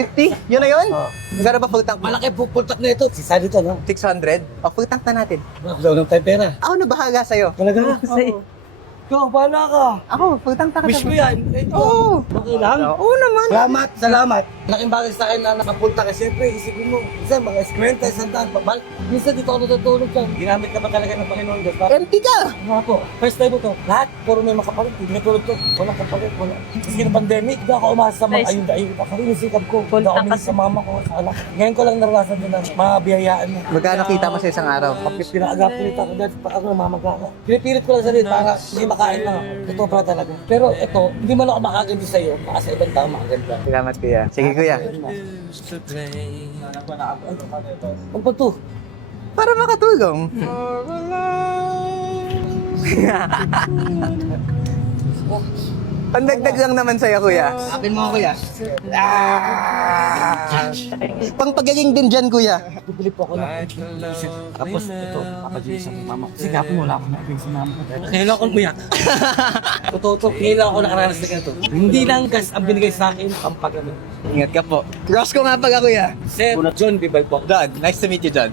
650? Yun na yun? Magkano ba full tank? Malaki po pultak na ito. Sisa dito, no? 600? O, full tank na natin. Wala nang tayo pera. Ako na bahala sa'yo. Talaga? Say. Ikaw, bahala ka. Ako, full tank na Wish kita. ko yan. Oo. Okay lang? Oo naman. Salamat, salamat. Laking bagay sa akin na nakapunta ka. Siyempre, isipin mo. Minsan, mga eskwenta, isang daan, babal. Minsan dito ako natutulog dyan. Ginamit ka pa talaga ng Panginoon Diyos. Empty ka. Mga po, first time mo to. Lahat, puro may makapalit. Hindi natulog to. Walang kapalit, wala. Kasi ng pandemic, hindi ako umasa sa mga ayun-ayun. Ako rin yung sikap ko. Hindi ako minis sa mama ko, sa anak. Ngayon ko lang naranasan din ang mga biyayaan mo. Magkano kita mo sa isang araw? Kapit pinakagapilit ako dahil pa ako namamagana. Pinipilit ko lang sa rin para hindi makain lang ako. Ito pa talaga. Pero ito, hindi man ako makaganda sa iyo. Baka sa ibang tao makaganda. Salamat kuya. Sige kuya. Ang pa to? Para makatulong. Pandagdag lang naman sa'yo kuya. Sabihin mo kuya. Pang pagaling din dyan kuya. Bibili po ako ng tapos ito, papagili sa mama ko. Kasi kapon wala akong naibig sa mama ko. Kailan akong umiyak. Totoo to, kailan ako nakaranas na ganito. Hindi lang gas ang binigay sa akin, ang pagano. Ingat ka po. Cross ko nga pala kuya. Sir John Bibay po. John, nice to meet you John.